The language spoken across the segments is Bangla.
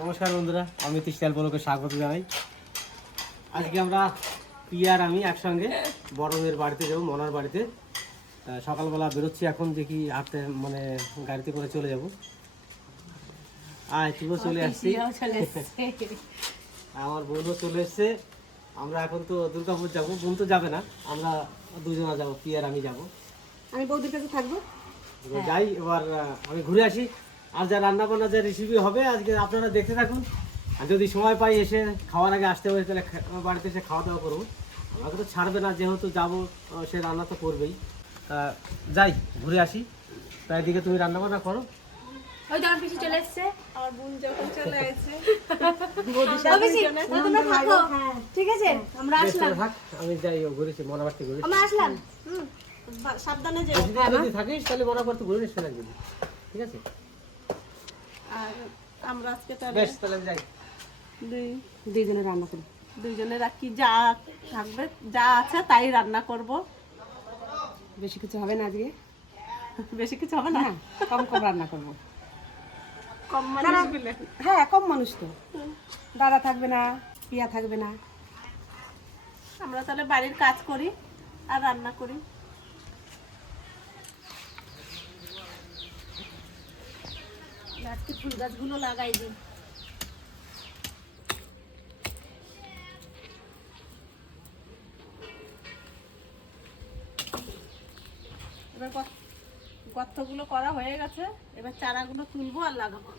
নমস্কার বন্ধুরা আমি তিস্টাল বলকে স্বাগত জানাই। আজকে আমরা পিয়ার আমি একসঙ্গে বড় মেয়ের বাড়িতে যাব মনার বাড়িতে। সকালবেলা বেরোচ্ছি এখন দেখি হাঁটতে মানে গাড়িতে করে চলে যাব। আয় তুইও চলে আসছি। আমার বোনও চলে এসছে। আমরা এখন তো দুর্গাপুর যাব বোন তো যাবে না। আমরা দুজনা যাব পিয়ার আমি যাব। আমি বৌদির কাছে থাকব। যাই এবার আমি ঘুরে আসি। আর যা রান্না বান্না যা রেসিপি হবে আজকে আপনারা দেখতে থাকুন। আর যদি সময় পাই এসে খাওয়ার আগে আসতে হবে তাহলে বাড়িতে এসে খাওয়া দাওয়া করব। আমাকে তো ছাড়বে না যেহেতু যাব সে রান্না তো করবেই। তা যাই ঘুরে আসি। তাই এদিকে তুমি রান্না বান্না করো। ওই তোমার পিছু চলে এসছে। আমার বোন যখন চলে আসছে ও পিসি, ও তোমরা থাকো। ঠিক আছে আমরা আসলাম। আমি যাই ঘুরেছি মনাবাড়িতে ঘুরেছি। আমরা আসলাম। সাবধানে যে যদি যদি থাকিস তাহলে মনাবাড়িতে ঘুরে নিস ঠিক আছে? আর আমরা আজকে তাহলে বেশ তাহলে যাই। দুই দুইজনে রান্না করি। দুইজনে রাখি যা থাকবে যা আছে তাই রান্না করব। বেশি কিছু হবে না আজকে? বেশি কিছু হবে না? কম কম রান্না করব। কম মানুষ হ্যাঁ কম মানুষ তো। দাদা থাকবে না পিয়া থাকবে না। আমরা তাহলে বাড়ির কাজ করি আর রান্না করি। আজকে ফুল গাছগুলো লাগাই দিই। এবার গর্তগুলো করা হয়ে গেছে, এবার চারাগুলো তুলবো আর লাগাবো।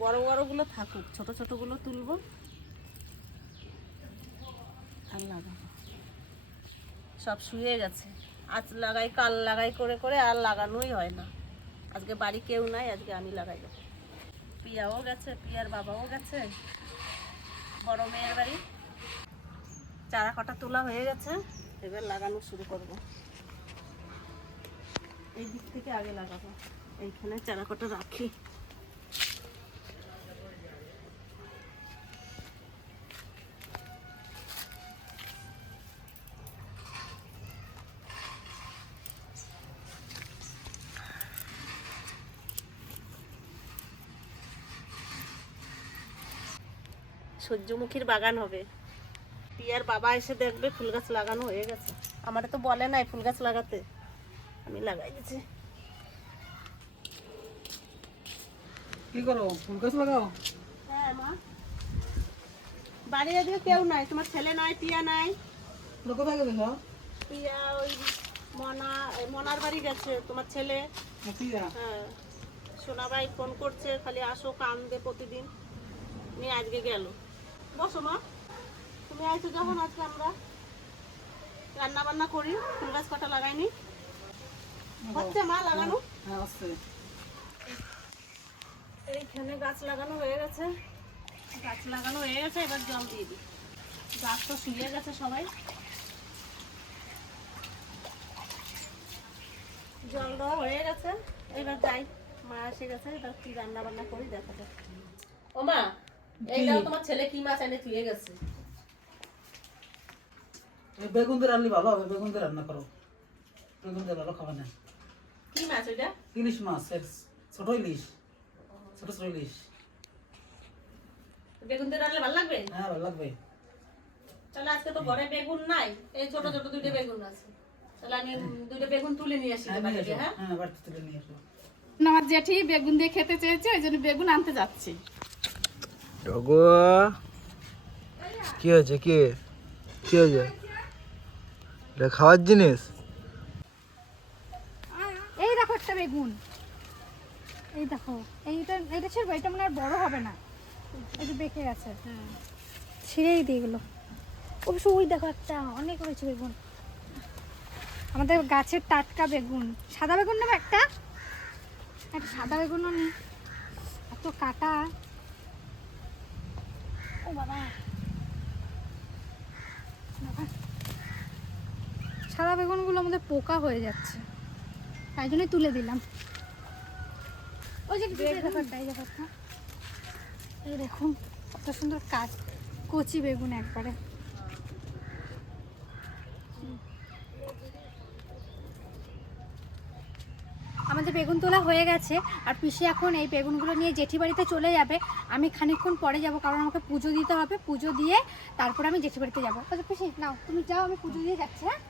বড় বড়গুলো থাকুক, ছোট ছোটগুলো তুলবো আর লাগাবো। সব শুয়ে গেছে। আজ লাগাই, কাল লাগাই করে করে আর লাগানোই হয় না। আজকে বাড়ি কেউ নাই, আজকে আমি লাগাই। পিয়াও গেছে, পিয়ার বাবাও গেছে, বড় মেয়ের বাড়ি। চারা কটা তোলা হয়ে গেছে, এবার লাগানো শুরু করব। এই দিক থেকে আগে লাগাবো। এইখানে চারা কটা রাখি। সূর্যমুখীর বাগান হবে। পিয়ার বাবা এসে দেখবে ফুল গাছ লাগানো হয়ে গেছে। আমার তো বলে নাই ফুল গাছ লাগাতে। আমি লাগাই দিচ্ছি কি করো? ফুল গাছ লাগাও? হ্যাঁ মা। বাড়ি এদিকে কেউ নাই। তোমার ছেলে নাই পিয়া নাই। কোথায় গেছে পিয়া ওই মনা মনার বাড়ি গেছে তোমার ছেলে। হ্যাঁ। সোনাবাই ফোন করছে খালি আসো কান্দে প্রতিদিন। নিয়ে আজকে গেল। বসো মা। তুমি আইছো যখন আজকে আমরা। রান্না বান্না করি ফুল গাছ কটা লাগাইনি? হচ্ছে মা লাগানো? এইখানে গাছ লাগানো হয়ে গেছে। গাছ লাগানো হয়ে গেছে এবার জল দিয়ে দিই। গাছ তো শুয়ে গেছে সবাই। জল দেওয়া হয়ে গেছে। এবার যাই মা এসে গেছে এবার কি রান্না বান্না করি দেখা যাক। ও মা এই দাও তোমার ছেলে কি মাছ এনে থুয়ে গেছে। বেগুন দিয়ে রান্না ভালো হবে বেগুন দিয়ে রান্না করো। বেগুন দিয়ে ভালো খাবে না। কি মাছ ওইটা? ইলিশ মাছ ছোট ইলিশ ছোট ছোট ইলিশ। বেগুন দিয়ে রান্না ভালো লাগবে? হ্যাঁ ভালো লাগবে। তাহলে আজকে তো ঘরে বেগুন নাই। এই ছোট ছোট দুইটা বেগুন আছে। তাহলে আমি দুইটা বেগুন তুলে নিয়ে আসি হ্যাঁ বাড়িতে হ্যাঁ? হ্যাঁ বাড়িতে তুলে নিয়ে এসো আমার জেঠি বেগুন দিয়ে খেতে চেয়েছে ওই জন্য বেগুন আনতে যাচ্ছি। ওগো কি হয়েছে কি? কি হয়েছে? এটা খাওয়ার জিনিস? এই দেখো একটা বেগুন। এই দেখো এইটা এটা ছিড়বো এটা মনে হয় বড় হবে না। এই বেঁকে গেছে। ছিঁড়েই দিয়ে গেলো। অবশ্য ওই দেখো একটা অনেক হয়েছে বেগুন। আমাদের গাছের টাটকা বেগুন। সাদা বেগুন নেব একটা? একটা সাদা বেগুনও নেই এত কাটা। ও বাবা। সাদা বেগুনগুলো আমাদের পোকা হয়ে যাচ্ছে। তাই জন্যই তুলে দিলাম। ওই যে দেখুন, কত সুন্দর কাজ। কচি বেগুন একবারে। আমাদের বেগুন তোলা হয়ে গেছে। আর পিসি এখন এই বেগুনগুলো নিয়ে জেঠি বাড়িতে চলে যাবে। আমি খানিকক্ষণ পরে যাব কারণ আমাকে পুজো দিতে হবে। পুজো দিয়ে তারপরে আমি জেঠি বাড়িতে যাব। আচ্ছা পিসি নাও তুমি যাও আমি পুজো দিয়ে যাচ্ছি হ্যাঁ?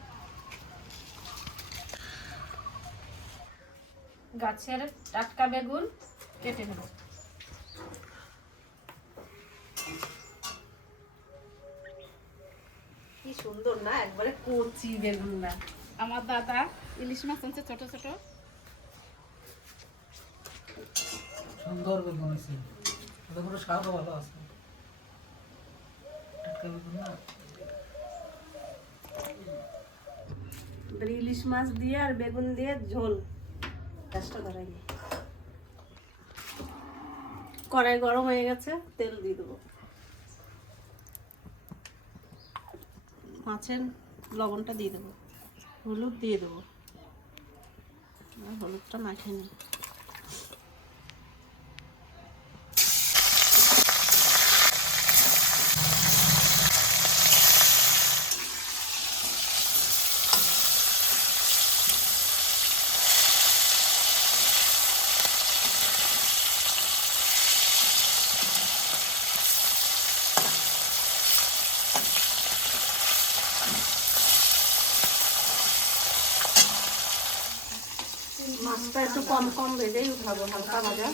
গাছের টাটকা বেগুন কেটে নেব। কি সুন্দর না একবারে কচি বেগুন না। আমার দাদা ইলিশ মাছ আনছে ছোট ছোট। সুন্দর বেগুন হয়েছে বেগুনের স্বাদও ভালো আছে। টাটকা বেগুন না? ইলিশ মাছ দিয়ে আর বেগুন দিয়ে ঝোল। গ্যাসটা ধরাই কড়াই গরম হয়ে গেছে, তেল দিয়ে দেবো। মাছের লবণটা দিয়ে দেবো। হলুদ দিয়ে দেবো। হলুদটা মাখিয়ে নিই। মাছটা একটু কম কম ভেজেই উঠাবো হালকা ভাজা।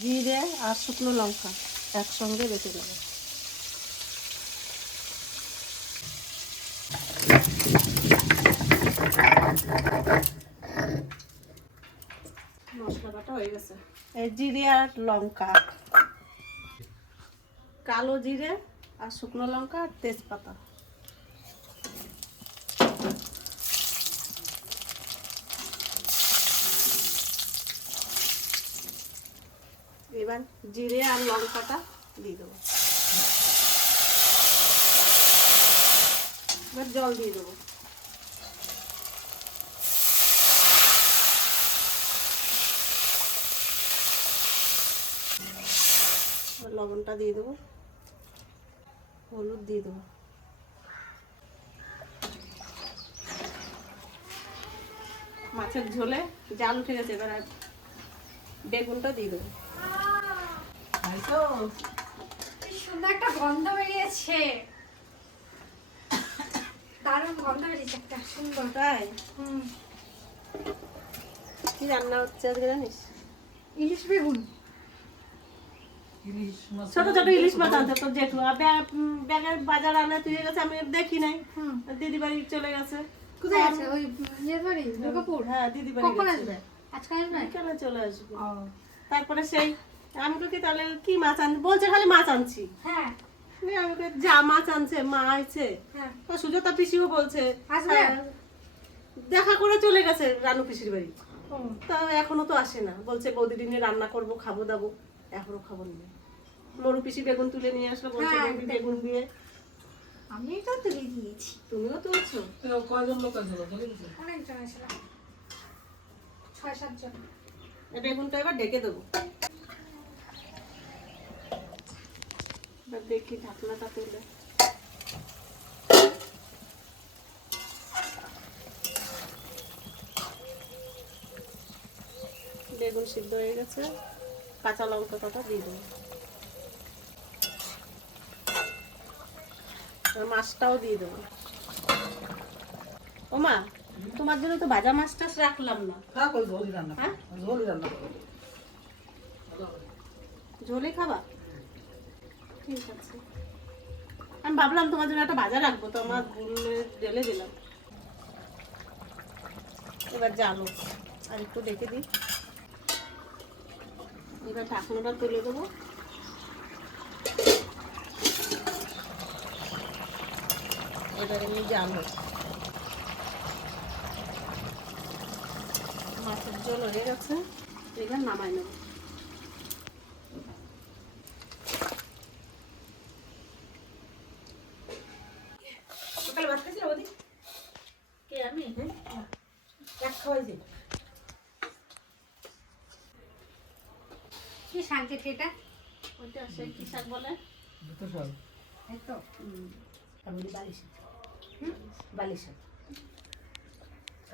জিরে আর শুকনো লঙ্কা একসঙ্গে বেটে দেবো মশলা বাটা হয়ে গেছে। এই জিরে আর লঙ্কা। কালো জিরে আর শুকনো লঙ্কা আর তেজপাতা। এবার জিরে আর লঙ্কাটা দিয়ে দেবো। এবার জল দিয়ে দেবো। লবণটা দিয়ে দেবো। হলুদ দিয়ে দেবো। মাছের ঝোলে জাল উঠে গেছে এবার আর বেগুনটা দিয়ে দেবো। সুন্দর একটা গন্ধ বেরিয়েছে। দারুণ গন্ধ বেরিয়েছে একটা সুন্দর। তাই? হুম। কি রান্না হচ্ছে আজকে জানিস? ইলিশ বেগুন। ছোট ছোট ইলিশ মাছ আনতে তো জেঠু আর ব্যাগের বাজার আনা তুই গেছে আমি দেখি নাই। দিদি বাড়ি চলে গেছে। কোথায় আছে? ওই ইয়ে বাড়ি দুর্গাপুর? হ্যাঁ দিদি বাড়ি কখন আসবে? আজকে আসবে? বিকালে চলে আসবে। তারপরে সেই আমি তো কি তাহলে কি মাছ আন বলছে খালি মাছ আনছি। হ্যাঁ। আমি যা মাছ আনছে মা আইছে। হ্যাঁ। সুজাতা পিসিও বলছে আসবে? হ্যাঁ, দেখা করে চলে গেছে রানু পিসির বাড়ি। তা এখনও তো আসে না। বলছে বৌদি দিনে রান্না করব খাব দাবো। এখনও খাব না। মরু পিসি বেগুন তুলে নিয়ে আসলো বলছে হ্যাঁ, বেগুন- দিয়ে। আমি তো তুলে দিয়েছি তুমিও তুলছো? তো কয়জন লোক আছে অনেকজন আসলাম ছয় সাতজন। এই বেগুনটা এবার ডেকে দেবো। এবার দেখি ঢাকনাটা তুলে। বেগুন সিদ্ধ হয়ে গেছে। কাঁচা লঙ্কা কটা দিয়ে দেবো। আর মাছটাও দিয়ে দেবো। ও মা তোমার জন্য তো ভাজা মাছ টাছ রাখলাম না। হ্যাঁ? ঝোলে খাবা? ঠিক আছে। আমি ভাবলাম তোমার জন্য একটা ভাজা রাখব তো আমার ঢেলে দিলাম। এবার জালো আর একটু দেখে দিই। এবার ঢাকনাটা তুলে দেবো। এবার এমনি জাল হোক মাছের জল হয়ে গেছে এবার নামাই নেব। সকালে ভাত খাইছিল বৌদি? কে আমি? এক খাওয়াইছে কি শাক যেটা এটা? ওইটা সে কি শাক বলে? দুটো সব এই তো। আমি বালিশ বালিশ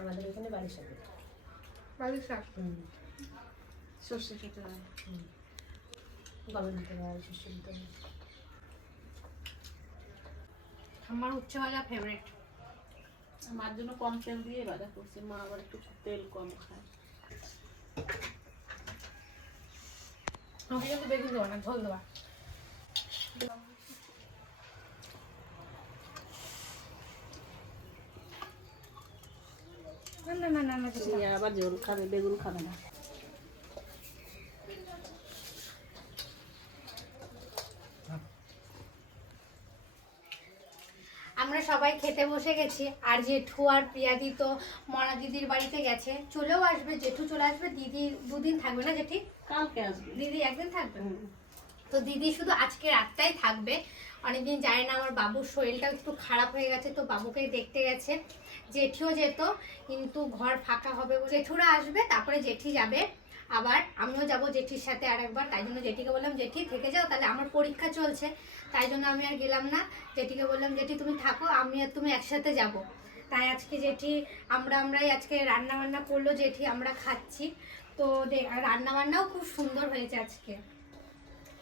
আমাদের এখানে বালিশ আছে বাড়ির শাক সর্ষে খেতে হয়। দিতে হয় শস্য দিতে হয়। আমার উচ্ছে ভাজা ফেভারিট মার জন্য কম তেল দিয়ে বাজা করছি। মা আবার একটু তেল কম খায়। আমাকে কিন্তু বেগুন দেবো না ঝোল দেওয়া না না না না না কিছু না। নিয়ে আবার ঝোল খাবে বেগুন খাবে না। আমরা সবাই খেতে বসে গেছি আর জেঠু আর প্রিয়াদি তো মনা দিদির বাড়িতে গেছে। চলেও আসবে জেঠু চলে আসবে দিদি দুদিন থাকবে না জেঠি? কালকে আসবে। দিদি একদিন থাকবে? তো দিদি শুধু আজকে রাতটাই থাকবে। অনেকদিন যায় না আমার বাবুর শরীরটা একটু খারাপ হয়ে গেছে তো বাবুকে দেখতে গেছে। জেঠিও যেত, কিন্তু ঘর ফাঁকা হবে জেঠুরা আসবে, তারপরে জেঠি যাবে। আবার আমিও যাব জেঠির সাথে আর একবার তাই জন্য জেঠিকে বললাম, জেঠি, থেকে যাও, তাহলে আমার পরীক্ষা চলছে। তাই জন্য আমি আর গেলাম না। জেঠিকে বললাম, জেঠি, তুমি থাকো, আমি আর তুমি একসাথে যাব। তাই আজকে জেঠি, আমরা আমরাই আজকে রান্না বান্না করল, জেঠি আমরা খাচ্ছি। তো রান্না বান্নাও খুব সুন্দর হয়েছে আজকে।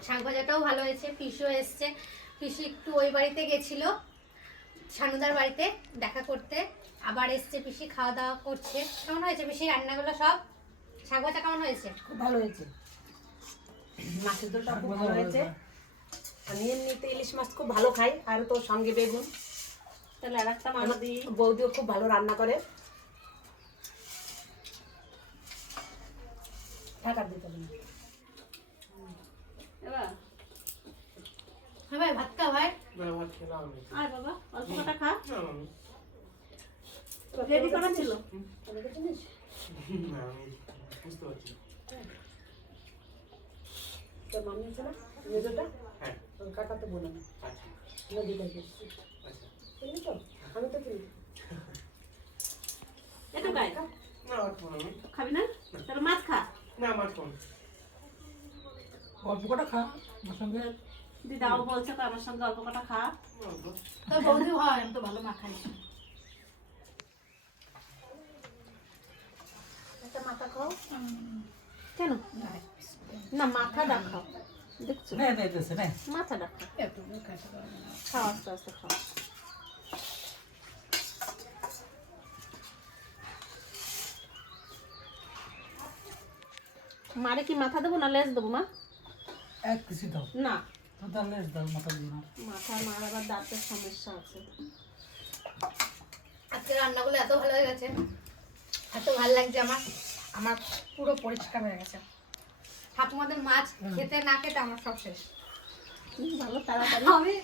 শাক ভাজাটাও ভালো হয়েছে, পিসিও এসছে। পিসি একটু ওই বাড়িতে গেছিল সানুদার বাড়িতে দেখা করতে। আবার এসছে পিসি খাওয়া দাওয়া করছে। কেমন হয়েছে পিসি? রান্নাগুলো সব? শাক ভাজা কেমন হয়েছে? খুব ভালো হয়েছে। মাছের ঝোলটা খুব ভালো হয়েছে। আমি এমনিতে ইলিশ মাছ খুব ভালো খাই আর তোর সঙ্গে বেগুন। তাহলে আর একটা মাছ দিই। বৌদিও খুব ভালো রান্না করে। ঢাকা দিতে হবে। এবার? হ্যাঁ ভাই। ভাত খা ভাই আয় বাবা অল্প কটা খা। রেডি করা ছিল? তোর মামি আছে না? মেজোটা? ওর কাকা তো বোন আমার। নদী থেকে চিনি তো? আমি তো চিনি। একটু গায়ে। খাবি না? তাহলে মাছ খা। অল্প কটা খা আমার সঙ্গে। দিদাও বলছে তো আমার সঙ্গে অল্প কটা খা। তোর বৌদি হয় আমি তো ভালো মাখাই। মাথা খাও। কেন? না মাথাটা খাও দেখছ? নে নে দেশে নে মাথাটা খাও খাও আস্তে আস্তে খাও। মারে কি মাথা দেবো না লেজ দেবো মা? এক কিছু দাও। না। তো তাহলে দাও মাথা দিয়ে নাও। মাথা মার আবার দাঁতের সমস্যা আছে। আজকে রান্নাগুলো এত ভালো হয়ে গেছে। এত ভালো লাগছে আমার। আমার পুরো পরিষ্কার হয়ে গেছে। ঠাকুমাদের মাছ খেতে না খেতে আমার সব শেষ। ভালো তাড়াতাড়ি। আমি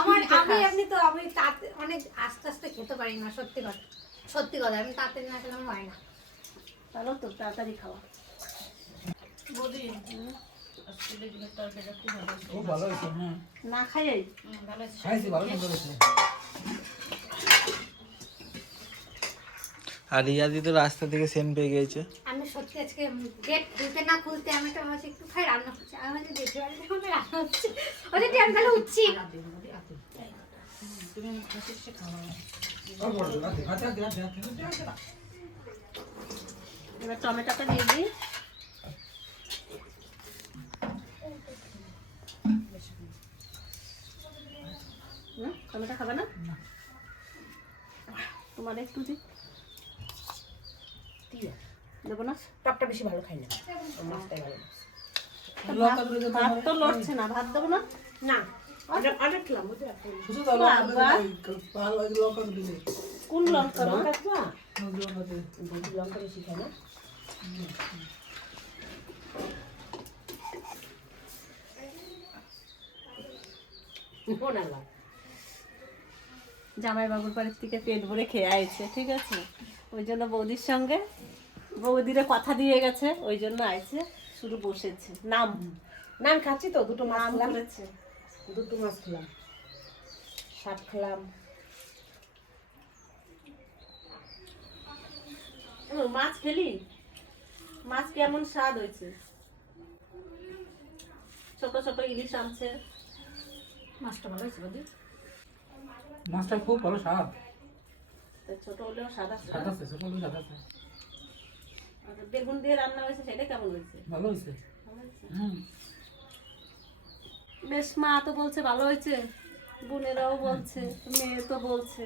আমার আমি এমনি তো আমি তাতে অনেক আস্তে আস্তে খেতে পারি না সত্যি কথা। সত্যি কথা আমি তাতে না খেলে আমার হয় না। তাহলে তো তাড়াতাড়ি খাওয়া হ্যাঁ। না হয়েছে। আর রিয়াদি তো রাস্তা থেকে সেন পেয়ে সত্যি আজকে গেট খুলতে না খুলতে আমি তো ভাবছি একটু খাই রান্না করছি। আমি ভাবছি দেখি বাড়িতে মনে রান্না হচ্ছে যে আমি তাহলে উঠছি। এবার টমেটোটা দিয়ে দিই। না টমেটো খাবে না? তোমার একটু দিই দেবো না? টকটা বেশি ভালো খাই না। মাছটাই ভালো ভাত তো লড়ছে না ভাত দেবো না? না। কোন লঙ্কা? লঙ্কা বেশি না। জামাই বাবুর বাড়ির থেকে পেট ভরে খেয়ে আইছে ঠিক আছে? ওই জন্য বৌদির সঙ্গে বৌদিরে কথা দিয়ে গেছে ওই জন্য আইছে শুধু বসেছে। নাম। নাম খাচ্ছি তো দুটো মাছ খেলাম। দুটো মাছ খেলাম। শাক খেলাম। মাছ খেলি? মাছ কেমন স্বাদ হয়েছে? ছোট ছোট ইলিশ আনছে। মাছটা ভালো হয়েছে বদি? মাছটা খুব ভালো স্বাদ। ছোট হলেও সাদা স্বাদ আছে ছোট হলেও স্বাদ আছে। আর বেগুন দিয়ে রান্না হয়েছে সেটা কেমন হয়েছে? ভালো হয়েছে? বেশ মা তো বলছে ভালো হয়েছে বোনেরাও বলছে মেয়ে তো বলছে।